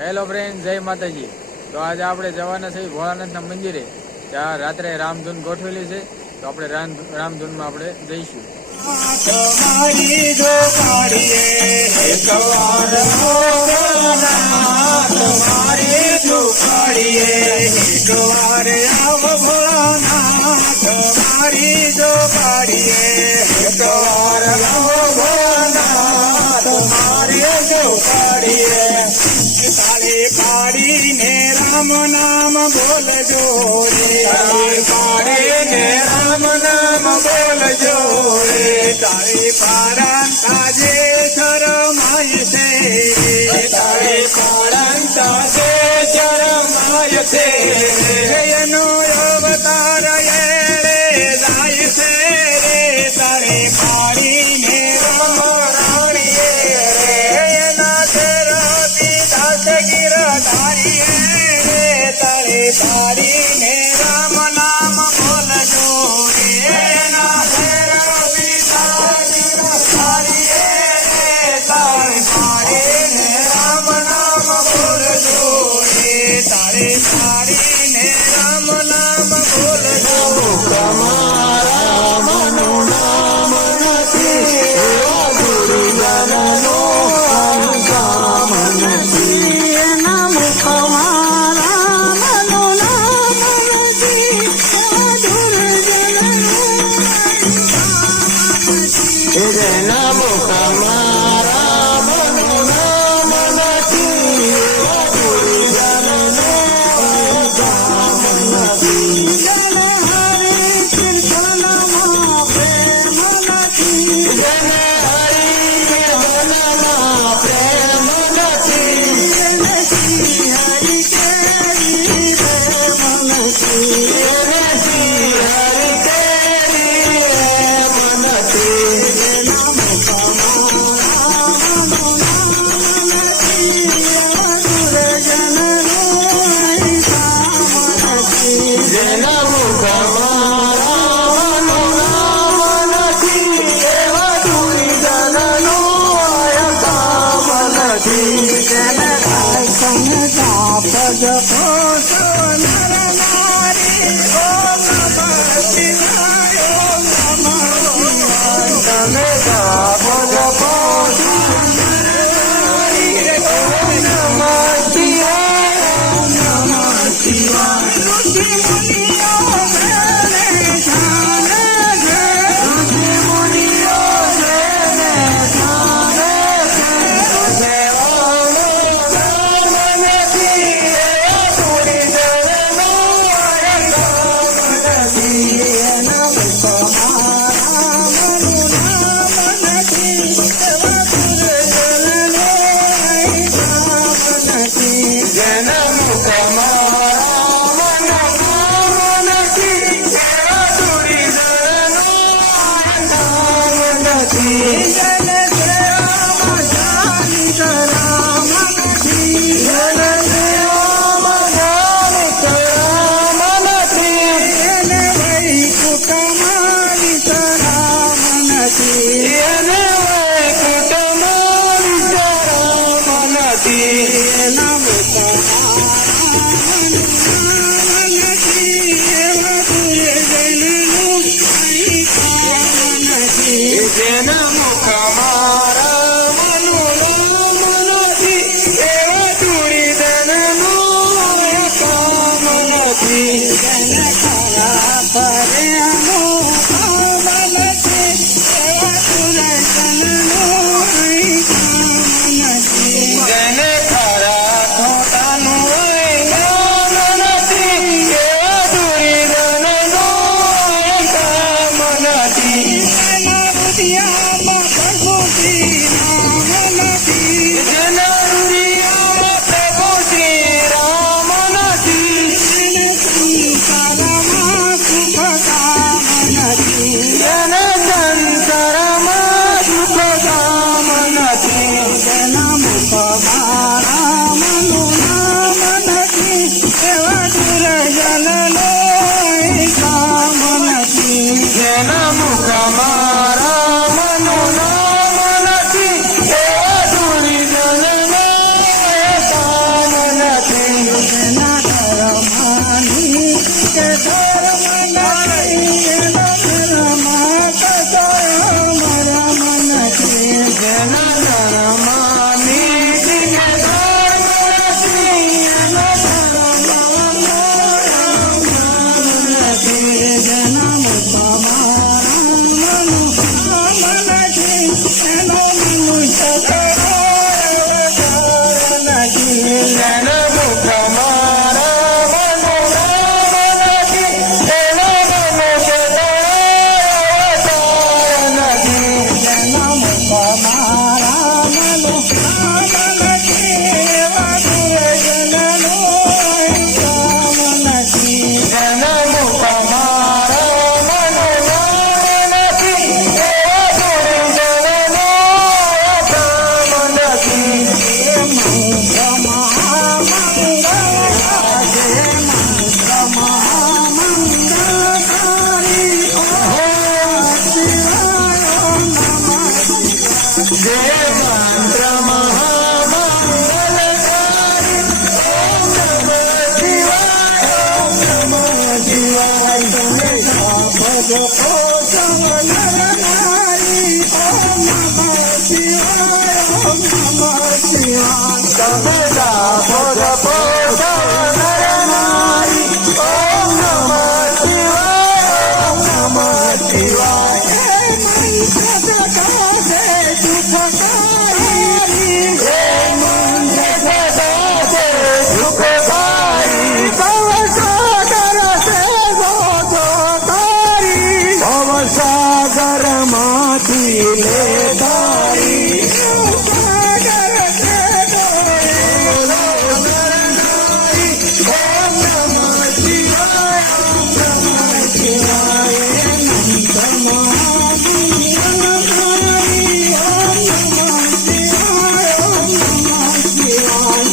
Hello friend, જય માતાજી। તો આજે આપણે જવાના છે ભોળાનાથના મંદિરે, ત્યાં રાત્રે રામધૂન ગોઠવેલી છે, તો આપણે રામધૂનમાં આપણે જઈશું। તમારી જો પાડીએ એકવાર તમારી જો પાડીએ એકવાર આવ ભોળાનાથ તમારી જો પાડીએ એકવાર આવ ભોળાનાથ તમારી જો પાડીએ તાળી પાડીને રામ નામ બોલજો રે તાળી પાડીને રામ નામ બોલજો રે તાળી પાડંતા જે શરમાય છે તાળી પાડંતા જે શરમાય છે એનો અવતાર એળે જાય છે રે તાળી પાડીને રાણીએ રે એના શરતી દાસ ગિરધારીએ રે તાળી પાડીને રામ નામ બોલજો રે એના શરતી દાસ ગિરધારીએ રે તાળી પાડીને રામ નામ બોલજો રે તાળી પાડીને રામ નામ બોલજો તમારા મનનું નામ નથી એવા ગુરુજનનો કામ નથી એના મુખમાં રામનું નામ નથી એવા ગુરુજનનો એના મુખમાં રામનું નામ નથી એવા ગુરુજનનો કામ નથી જન હરે કીર્તનમાં પ્રેમ નથી જન હરે કીર્તનમાં પ્રેમ નથી જન શ્રી હરિ કેરી પ્રેમ નથી જન શ્રી હરિ કેરી પ્રેમ નથી એના મુખમાં રામનું નામ નથી એવા ગુરુજનનો કામ નથી જેના મુખમાં રામનું નામ નથી એવા ગુરુજનનો કામ નથી જેને સંતાપ જપો નર નારી ઓમ નમઃ શિવાય ઓમ નમઃ શિવાય તમે જાપો જપો નર નારી ઓમ નમઃ શિવાય ઓમ નમઃ શિવાય ઋષિ મુનિઓ મેને જાને છે ઋષિ મુનિઓ મેને જાને છે દેવાનો કામ નથી એવા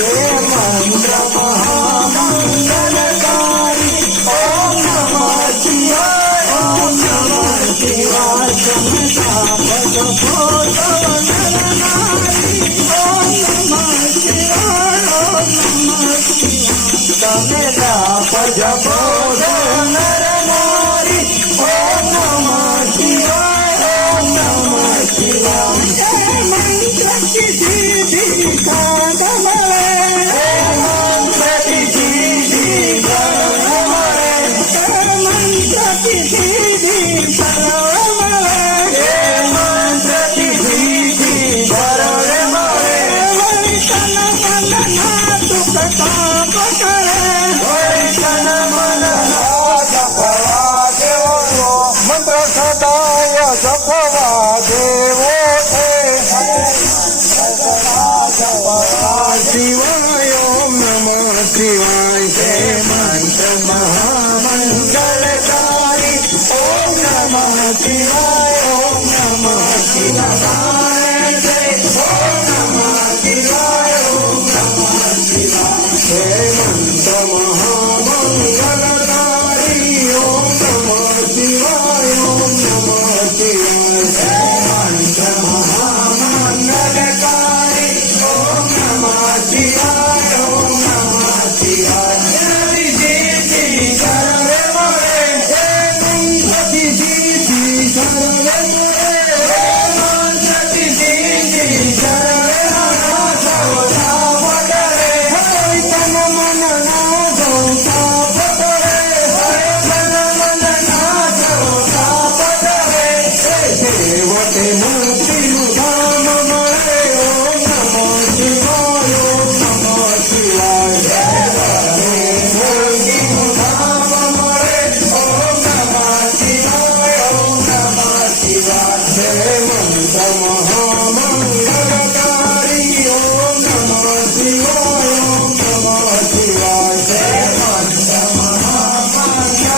हे मंत्र महामंगलकारी ओम नमः शिवाय ओम नमः शिवाय समता पद भोजव नर नारी ओम नमः शिवाय ओम नमः समता पद भोज नर नारी ओम नमः शिवाय ओम नमः शिवाय मंत्र की सिद्धि साधमले मंत्र की सिद्धि साधमले मंत्र की सिद्धि साधमले मंत्र की सिद्धि साधमले वैष्ण मन नाथ प्रताप करे वैष्ण मन नाथ प्रताप देवो मंत्र सदाय जपवा देवो शिवाय ओम नमः शिवाय हे मंत्र महामंगलकारी ओम नमः शिवाय ओम नमः शिवाय ओम नमः शिवाय ओम नमः शिवाय हे मंत्र महामंगलकारी ओम नमः शिवाय ओम नमः शिवाय हे मंत्र महामंगलकारी ओम नमः शिवाय ओम नमः शिवाय जय जय सर्वे मोरे हे मंत्र सिद्धि सर्वे मोरे हे मंत्र सिद्धि सर्वे नाथ ताप करे हरि तन मन नाथ ताप करे हरि तन मन नाथ ताप करे देवते मुक्ति धाम मरे ओम नमः शिवाय ओम नमः शिवाय मुक्ति धाम मरे ओम नमः शिवाय ओम नमः शिवाय हे मंत्र महामंगलकारी ओम नमः शिवाय ओम नमः शिवाय हे मंत्र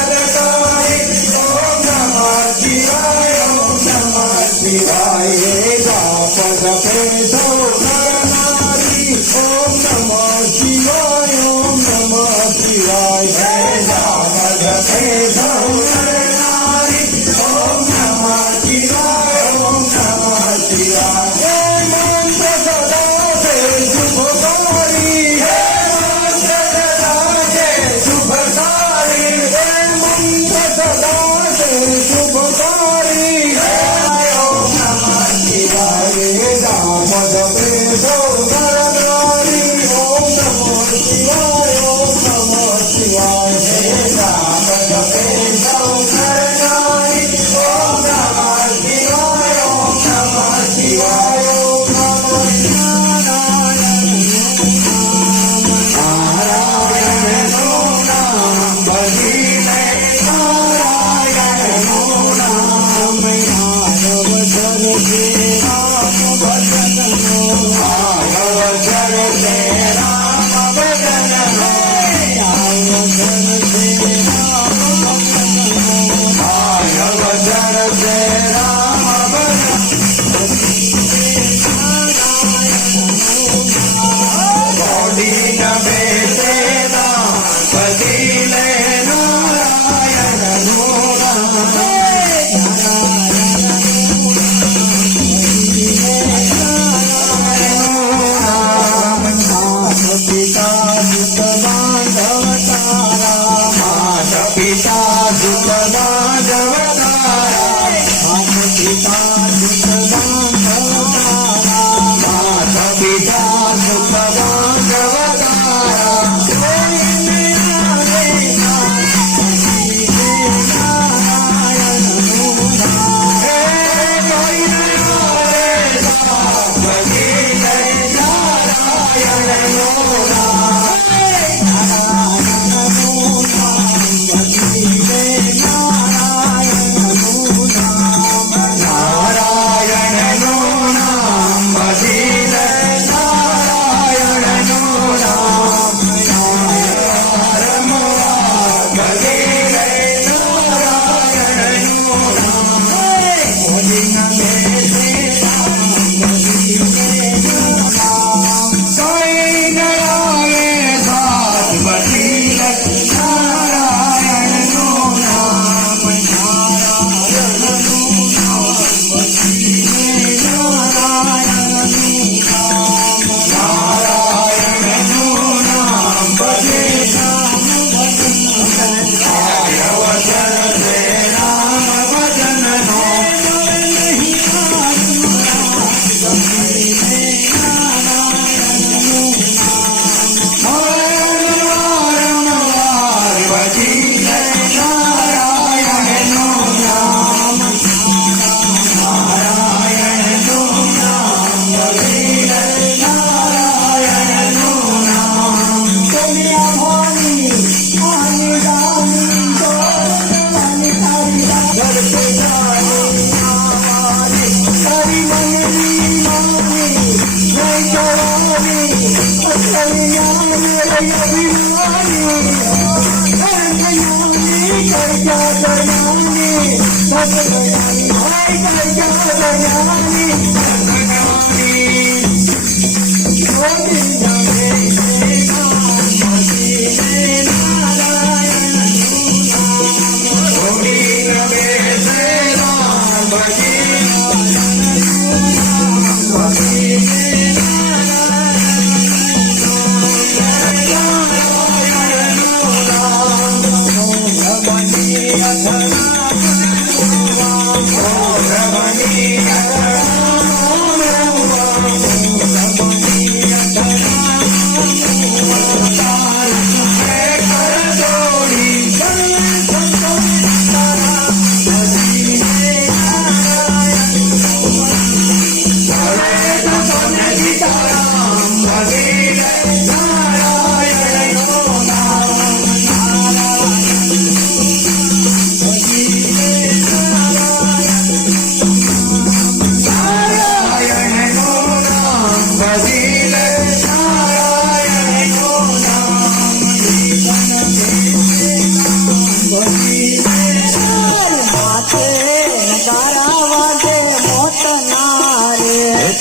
महामंगलकारी ओम नमः शिवाय ओम नमः शिवाय हे जाप जपे सो नर नारी ओम नमः शिवाय ओम नमः शिवाय हे जाप जपे सो नर नारी ओम नमः शिवाय ओम नमः शिवाय हे मंत्र सदा से शुभकारी हे मंत्र सदा से शुभकारी हे मंत्र सदा से शुभकारी ओम नमः शिवाय हे जाप जपे सो नर नारी ओम नमः शिवाय ओम नमः शिवाय हे जाप जपे सो नर नारी ओम नमः शिवाय ओम नमः शिवाय ओम नमः नारायण नाम बलिने नारायण नाम माधव जन के राम भजन माधव जन के राम भजन माधव जन के राम भजन माधव जन के राम भजन बॉडी न बेटे ना बदीले नारायण पिता दुख बांधव तारा माता पिता दुख बांधव तारा पिता दुख बांधव तारा माता पिता दुख बांधव तारा नारायण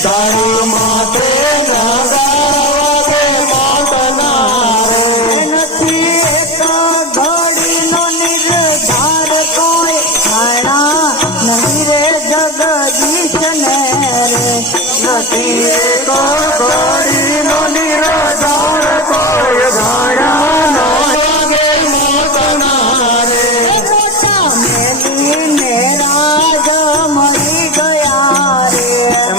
તારી માતે નગારે મોતનારે નથી એક ઘડીનો નિર્ધાર કોઈ ખાણા નહીં રે જગદીશ ને રે નથી એક ઘડીનો નિર્ધાર કોઈ ઘાણા લાગે મોતનારે મોટા મેલીને રાજ મરી ગયા રે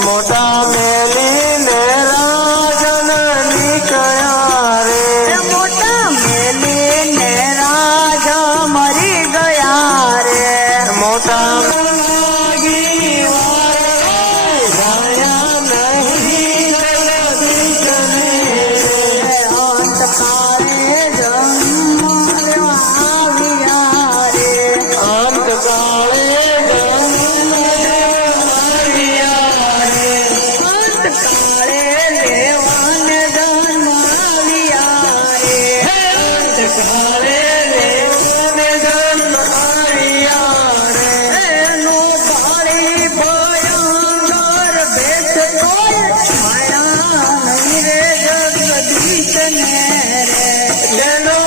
મોટા મેલીને રાજન નીકળ્યા રે મોટા મેલીને રાજ મરી ગયા રે મોટા લાગી વાયા નહીં અંતકાળે જન્મ આવ્યા રે અંતકાળે અંતકાળે લેવાને જન્મ આવ્યા રે અંતકાળે દેવને જન્મ આવ્યા રે એનો કાળી ભયંકર ભેટ કોઈ માયા નહીં રે જગદીશ ને રે જેનો